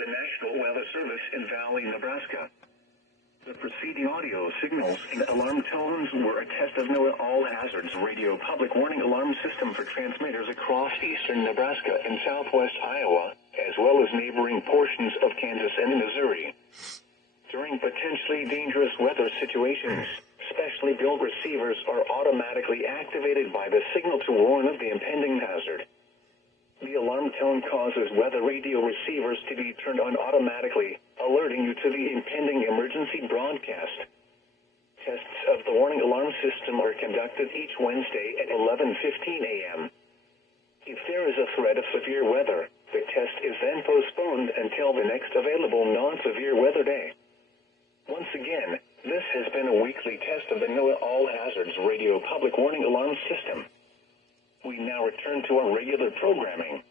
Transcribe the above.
the National Weather Service in Valley, Nebraska. The preceding audio signals and alarm tones were a test of NOAA All Hazards Radio Public Warning Alarm System for transmitters across eastern Nebraska and southwest Iowa, as well as neighboring portions of Kansas and Missouri. During potentially dangerous weather situations, specially built receivers are automatically activated by the signal to warn of the impending hazard. The alarm tone causes weather radio receivers to be turned on automatically, alerting you to the impending emergency broadcast. Tests of the warning alarm system are conducted each Wednesday at 11:15 a.m. If there is a threat of severe weather, the test is then postponed until the next available non-severe weather day. Once again, this has been a weekly test of the NOAA All Hazards Radio Public Warning Alarm System. We now return to our regular programming.